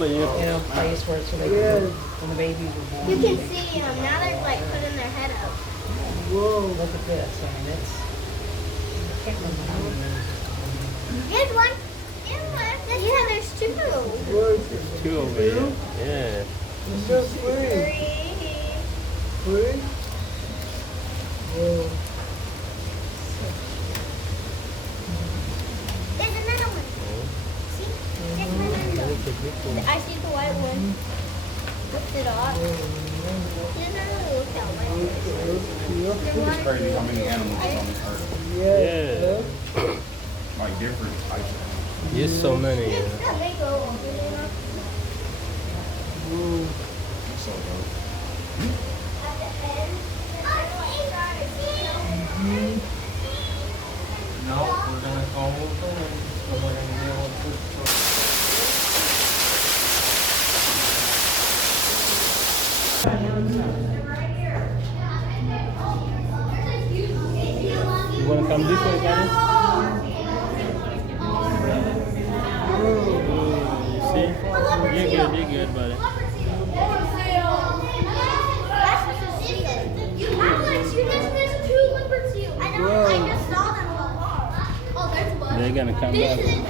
but you place where so they can, when the babies were born. You can see them. Now they're like putting their head up. Whoa, look at this. I mean, it's. I can't remember how many. Here's one. Yeah, there's two. There's two over here. Yeah. Three. Whoa. There's another one. See? There's another. I see the white one. Lift it off. He doesn't really look that white. It's crazy how many animals are on this earth. Yeah. Like different types. There's so many. They go over there. It's so dope. At the end. No, we're gonna call them and we're gonna be able to. You want to come this way, guys? You see? You're good, buddy. I just saw them. Oh, there's one. They're gonna come back. This is